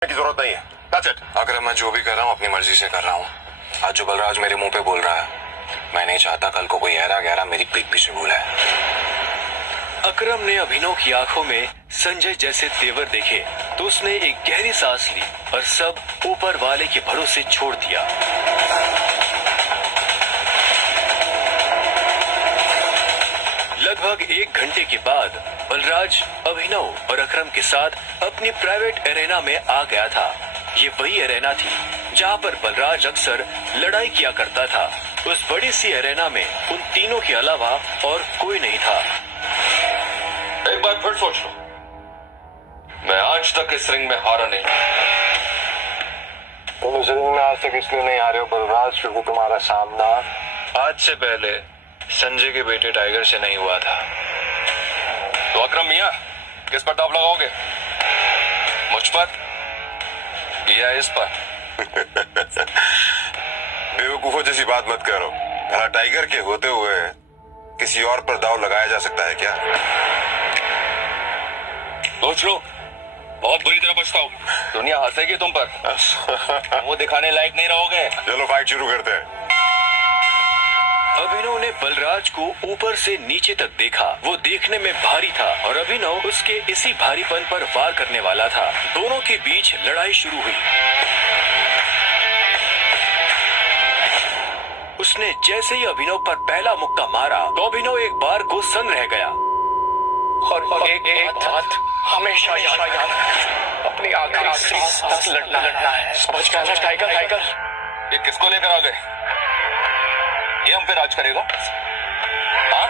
की जरूरत नहीं है। That's it. अगर मैं जो भी कर रहा हूँ अपनी मर्जी से कर रहा हूँ। आज जो बलराज मेरे मुंह पे बोल रहा है, मैं नहीं चाहता कल को कोई ऐरा गहरा मेरी पीठ पीछे बोला है। अकरम ने अभिनव की आंखों में संजय जैसे तेवर देखे तो उसने एक गहरी सांस ली और सब ऊपर वाले के भरोसे छोड़ दिया। लगभग 1 घंटे के बाद बलराज अभिनव और अकरम के साथ अपनी प्राइवेट एरेना में आ गया था। ये वही एरेना थी जहाँ पर बलराज अक्सर लड़ाई किया करता था। उस बड़ी सी एरेना में उन तीनों के अलावा और कोई नहीं था। एक बार फिर सोच लो, मैं आज तक इस रिंग में हारा नहीं। तुम इस रिंग में आज तक इसलिए नहीं आ रहे हो बलराज, क्योंकि तुम्हारा सामना आज से पहले संजय के बेटे टाइगर से नहीं हुआ था। तो अकरम मियां, किस पर दाव लगाओगे? मुझ पर या इस पर? बेवकूफों जैसी बात मत करो। भला टाइगर के होते हुए किसी और पर दाव लगाया जा सकता है क्या? सोच लो, बहुत बुरी तरह बचता हूँ। दुनिया हंसेगी तुम पर। वो दिखाने लायक नहीं रहोगे। चलो फाइट शुरू करते हैं। अभिनव ने बलराज को ऊपर से नीचे तक देखा। वो देखने में भारी था और अभिनव उसके इसी भारीपन पर वार करने वाला था। दोनों के बीच लड़ाई शुरू हुई। उसने जैसे ही अभिनव पर पहला मुक्का मारा तो अभिनव एक बार को सन्न रह गया। और एक बात हमेशा याद अपनी आखिरी सांस तक लड़ना है। समझ गया ना टाइगर? ये किसको लेकर आ गए? ये हम पे राज करेगा? हाँ?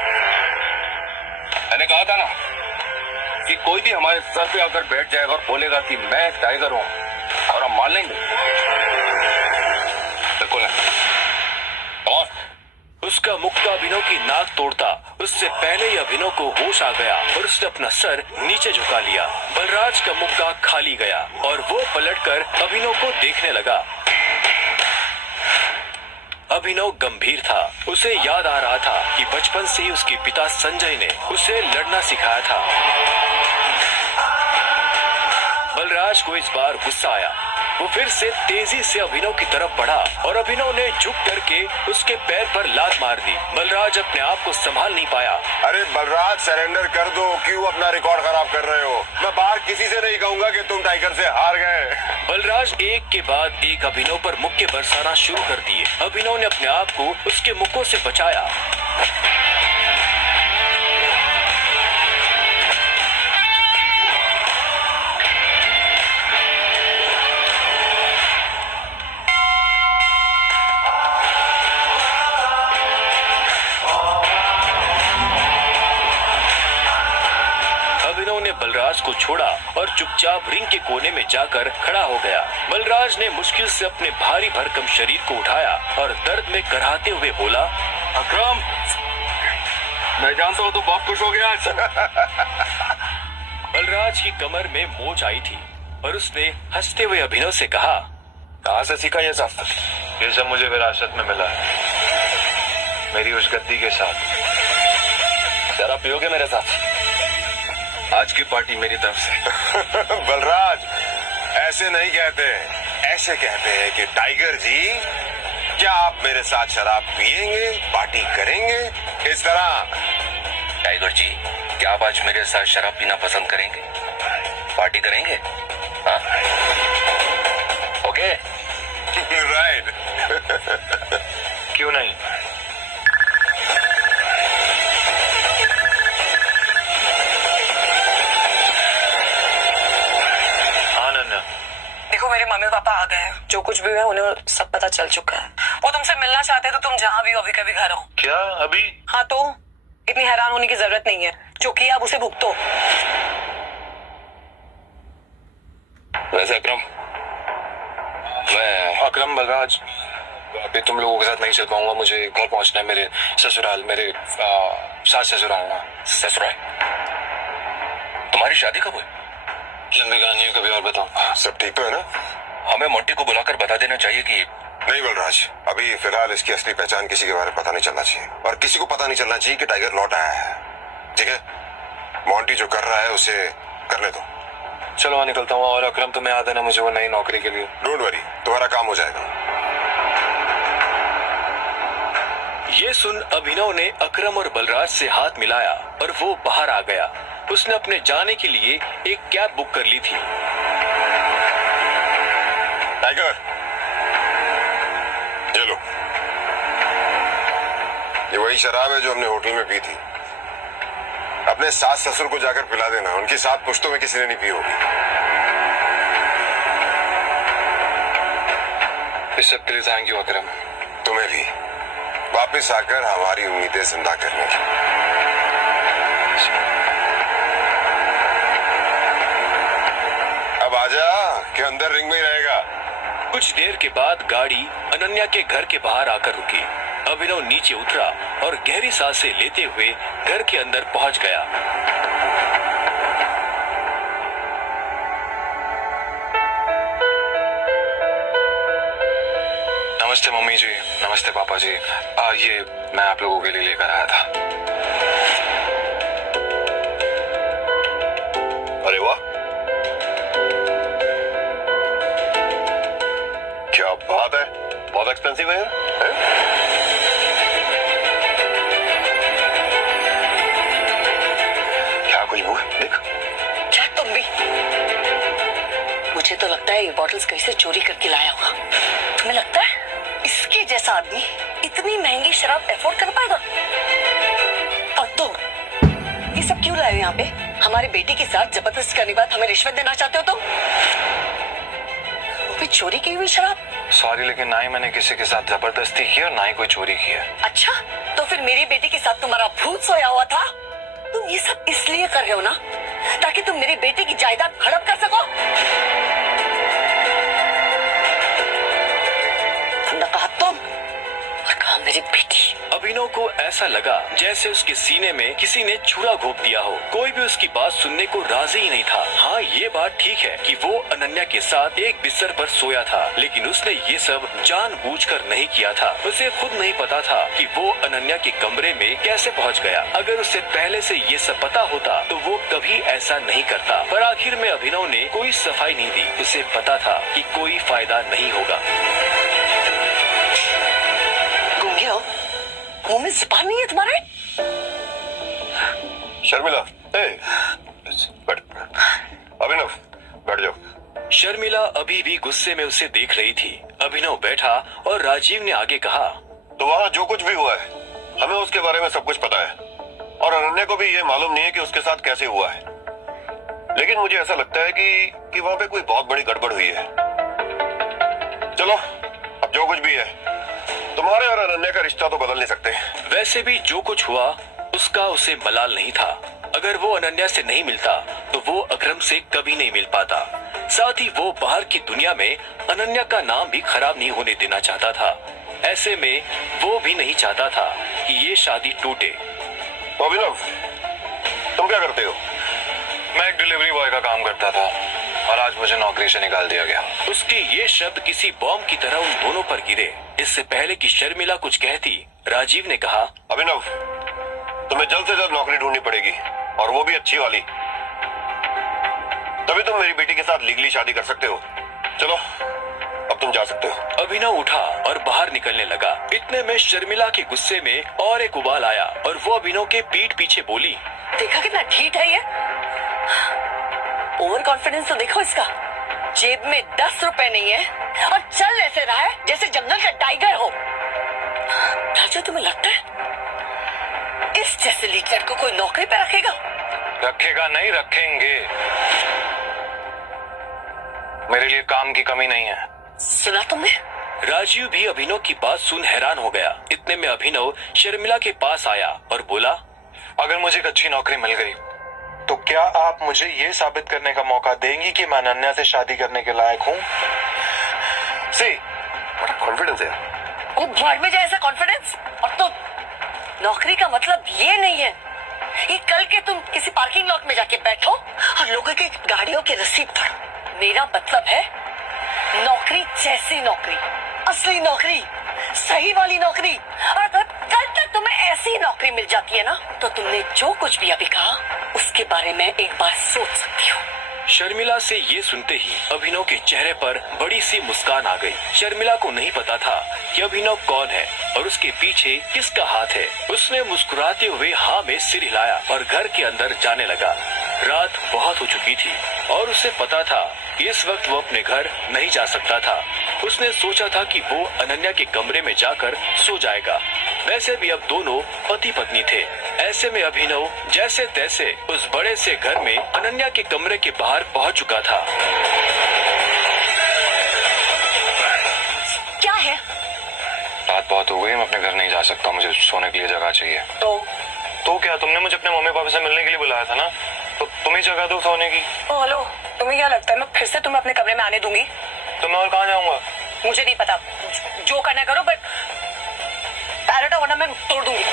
मैंने कहा था ना कि कोई भी हमारे सर पे आकर बैठ जाएगा और बोलेगा कि मैं टाइगर हूं, और हम मान लेंगे? बिल्कुल नहीं। और उसका मुक्का अभिनव की नाक तोड़ता। उससे पहले ही अभिनव को होश आ गया और उसने अपना सर नीचे झुका लिया। बलराज का मुक्का खाली गया और वो पलटकर अभिनव को देखने लगा। अभिनव गंभीर था। उसे याद आ रहा था कि बचपन से ही उसके पिता संजय ने उसे लड़ना सिखाया था। बलराज को इस बार गुस्सा आया। वो फिर से तेजी से अभिनव की तरफ बढ़ा और अभिनव ने झुक करके उसके पैर पर लात मार दी। बलराज अपने आप को संभाल नहीं पाया। अरे बलराज, सरेंडर कर दो। क्यों अपना रिकॉर्ड खराब कर रहे हो? मैं बाहर किसी से नहीं कहूंगा कि तुम टाइगर से हार गए। बलराज एक के बाद एक अभिनव पर मुक्के बरसाना शुरू कर दिए। अभिनव ने अपने आप को उसके मुक्कों से बचाया। बलराज को छोड़ा और चुपचाप रिंग के कोने में जाकर खड़ा हो गया। बलराज ने मुश्किल से अपने भारी भरकम शरीर को उठाया और दर्द में कराहते हुए बोला, अकरम, मैं जानता हूँ तो बहुत खुश हो गया आज। बलराज की कमर में मोच आई थी और उसने हंसते हुए अभिनव से कहा, कहाँ से सीखा ये सब? ये सब मुझे विरासत में मिला है, मेरी उस गद्दी के साथ। जरा पियोगे मेरे साथ? आज की पार्टी मेरी तरफ से। बलराज, ऐसे नहीं कहते, ऐसे कहते हैं कि टाइगर जी, क्या आप मेरे साथ शराब पिएंगे, पार्टी करेंगे? इस तरह। टाइगर जी, क्या आप आज मेरे साथ शराब पीना पसंद करेंगे? पार्टी करेंगे? हाँ? ओके? राइट। क्यों नहीं? देखो, मेरे मम्मी पापा आ गए हैं। जो कुछ भी है उन्हें सब पता चल चुका है। वो तुमसे मिलना चाहते हैं तो तुम जहाँ भी हो अभी कभी घर आओ। क्या अभी? हाँ, तो इतनी हैरान होने की जरूरत नहीं है। जो किया आप उसे भुगतो। वैसे अकरम, मैं अकरम, बलराज, अभी तुम लोगों के साथ नहीं चल पाऊंगा। मुझे घर पहुंचना है। मेरे ससुराल, मेरे सास ससुराल। ससुराल? तुम्हारी शादी कब हुई? लंबी कहानी है, कभी और बताओ। सब ठीक तो है ना? हमें मोंटी को बुलाकर बता देना चाहिए कि नहीं बलराज, अभी फिलहाल इसकी असली पहचान किसी के बारे में पता नहीं चलना चाहिए, और किसी को पता नहीं चलना चाहिए कि टाइगर लौट आया है। ठीक है? मोंटी जो कर रहा है उसे करने दो। चलो मैं निकलता हूँ, और अकरम तुम्हें याद है ना मुझे वो नई नौकरी के लिए। डोंट वरी, तुम्हारा काम हो जाएगा। ये सुन अभिनव ने अकरम और बलराज से हाथ मिलाया और वो बाहर आ गया। उसने अपने जाने के लिए एक कैब बुक कर ली थी। टाइगर, ये लो, ये वही शराब है जो हमने होटल में पी थी। अपने सास ससुर को जाकर पिला देना, उनकी 7 पुश्तों में किसी ने नहीं पी होगी। इस सब के लिए थैंक यू अकरम। तुम्हें भी वापस आकर हमारी उम्मीदें जिंदा करने की। अब आजा कि अंदर रिंग में ही रहेगा। कुछ देर के बाद गाड़ी अनन्या के घर के बाहर आकर रुकी। अभिनव नीचे उतरा और गहरी सांसें लेते हुए घर के अंदर पहुंच गया। नमस्ते मम्मी जी, नमस्ते पापा जी। ये मैं आप लोगों के लिए लेकर आया था। अरे वाह, क्या बात है, बहुत एक्सपेंसिव है यार। क्या खुशबू है, देख। क्या तुम भी? मुझे तो लगता है ये बॉटल्स कहीं से चोरी करके लाया होगा। तुम्हें लगता है इसके जैसा आदमी इतनी महंगी शराब अफोर्ड कर पाएगा? और तुम ये सब क्यों लाए हो यहाँ पे? हमारे बेटे के साथ जबरदस्ती करने के बाद हमें रिश्वत देना चाहते हो तुम? वो भी चोरी की हुई शराब? सॉरी, लेकिन ना ही मैंने किसी के साथ जबरदस्ती की और ना ही कोई चोरी की है। अच्छा, तो फिर मेरे बेटे के साथ तुम्हारा भूत सोया हुआ था? तुम ये सब इसलिए कर रहे हो ना ताकि तुम मेरे बेटे की जायदाद हड़प कर सको? तुमने कहा तुम और कहा मेरी बेटी। अभिनव को ऐसा लगा जैसे उसके सीने में किसी ने छुरा घोंप दिया हो। कोई भी उसकी बात सुनने को राजी ही नहीं था। हाँ, ये बात ठीक है कि वो अनन्या के साथ एक बिस्तर पर सोया था, लेकिन उसने ये सब जानबूझकर नहीं किया था। उसे खुद नहीं पता था कि वो अनन्या के कमरे में कैसे पहुंच गया। अगर उसे पहले से ये सब पता होता तो वो कभी ऐसा नहीं करता। पर आखिर में अभिनव ने कोई सफाई नहीं दी। उसे पता था कि कोई फायदा नहीं होगा। गूंगे हो? मुंह में जुबान नहीं है तुम्हारे? शर्मिला, बैठ। अभिनव, बैठ जाओ। शर्मिला अभी भी गुस्से में उसे देख रही थी। अभिनव बैठा और राजीव ने आगे कहा, तो वहाँ जो कुछ भी हुआ है हमें उसके बारे में सब कुछ पता है, और अनन्या को भी ये मालूम नहीं है कि उसके साथ कैसे हुआ है। लेकिन मुझे ऐसा लगता है कि वहाँ पे कोई बहुत बड़ी गड़बड़ हुई है। चलो, अब जो कुछ भी है, तुम्हारे और अनन्या का रिश्ता तो बदल नहीं सकते। वैसे भी जो कुछ हुआ उसका उसे मलाल नहीं था। अगर वो अनन्या से नहीं मिलता तो वो अकरम से कभी नहीं मिल पाता। साथ ही वो बाहर की दुनिया में अनन्या का नाम भी खराब नहीं होने देना चाहता था। ऐसे में वो भी नहीं चाहता था कि ये शादी टूटे। तो अभिनव, तुम क्या करते हो? मैं एक डिलीवरी बॉय का काम करता था और आज मुझे नौकरी से निकाल दिया गया। उसके ये शब्द किसी बॉम्ब की तरह उन दोनों पर गिरे। इससे पहले कि शर्मिला कुछ कहती, राजीव ने कहा, अभिनव, तुम्हें जल्द से जल्द नौकरी ढूंढनी पड़ेगी, और वो भी अच्छी वाली। तभी तुम मेरी बेटी के साथ लीगली शादी कर सकते हो। चलो, अब तुम जा सकते हो। अभिनव उठा और बाहर निकलने लगा। इतने में शर्मिला के गुस्से में और एक उबाल आया और वो अभिनव के पीठ पीछे बोली, देखा कितना ढीठ है ये? ओवर कॉन्फिडेंस तो देखो इसका। जेब में 10 रुपए नहीं है और चल ऐसे रहा है जैसे जंगल का टाइगर हो। राजू, तुम्हें लगता है इस जैसे लीडर को कोई नौकरी पे रखेगा? रखेगा नहीं, रखेंगे। मेरे लिए काम की कमी नहीं है। सुना तुमने? राजीव भी अभिनव की बात सुन हैरान हो गया। इतने में अभिनव शर्मिला के पास आया और बोला, अगर मुझे एक अच्छी नौकरी मिल गई तो क्या आप मुझे ये साबित करने का मौका देंगी कि मैं अनन्या से शादी करने के लायक हूँ? सी, बड़ा कॉन्फिडेंस है। वो भाड़ में जाए ऐसा कॉन्फिडेंस। और तुम, नौकरी का मतलब ये नहीं है कि कल के तुम किसी पार्किंग लॉट में जाके बैठो और लोगों की गाड़ियों की रसीद पढ़ो। मेरा मतलब है नौकरी जैसी नौकरी, असली नौकरी, सही वाली नौकरी। और अगर कल तक तुम्हें ऐसी नौकरी मिल जाती है ना, तो तुमने जो कुछ भी अभी कहा उसके बारे में एक बार सोच सकती हो। शर्मिला से ये सुनते ही अभिनव के चेहरे पर बड़ी सी मुस्कान आ गई। शर्मिला को नहीं पता था कि अभिनव कौन है और उसके पीछे किसका हाथ है। उसने मुस्कुराते हुए हाँ में सिर हिलाया और घर के अंदर जाने लगा। रात बहुत हो चुकी थी और उसे पता था कि इस वक्त वो अपने घर नहीं जा सकता था। उसने सोचा था कि वो अनन्या के कमरे में जाकर सो जाएगा। वैसे भी अब दोनों पति पत्नी थे। ऐसे में अभिनव जैसे तैसे उस बड़े से घर में अनन्या के कमरे के बाहर पहुंच चुका था। क्या है? रात बहुत हो गई, मैं अपने घर नहीं जा सकता, मुझे सोने के लिए जगह चाहिए। तो क्या, तुमने मुझे अपने मम्मी पापा से मिलने के लिए बुलाया था ना, तो तुम ही जगह दो सोने की। ओ हेलो, तुम्हें क्या लगता है मैं फिर से तुम्हें अपने कमरे में आने दूंगी? तो मैं और कहाँ जाऊंगा? मुझे नहीं पता, जो करना करो, बट पैरेट वरना मैं तोड़ दूंगी।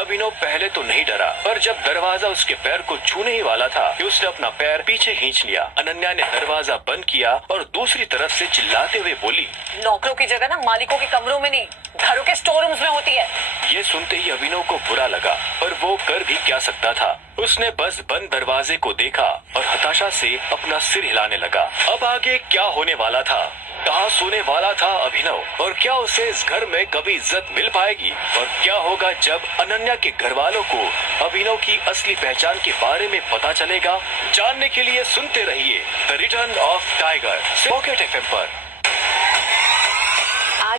अभिनव पहले तो नहीं डरा, पर जब दरवाजा उसके पैर को छूने ही वाला था कि उसने अपना पैर पीछे खींच लिया। अनन्या ने दरवाजा बंद किया और दूसरी तरफ से चिल्लाते हुए बोली, नौकरों की जगह ना मालिकों के कमरों में नहीं, घरों के स्टोर रूम्स में होती है। ये सुनते ही अभिनव को बुरा लगा, पर वो कर भी क्या सकता था। उसने बस बंद दरवाजे को देखा और हताशा से अपना सिर हिलाने लगा। अब आगे क्या होने वाला था? कहाँ सोने वाला था अभिनव? और क्या उसे इस घर में कभी इज्जत मिल पाएगी? और क्या होगा जब अनन्या के घर वालों को अभिनव की असली पहचान के बारे में पता चलेगा? जानने के लिए सुनते रहिए the return of tiger pocket FM पर।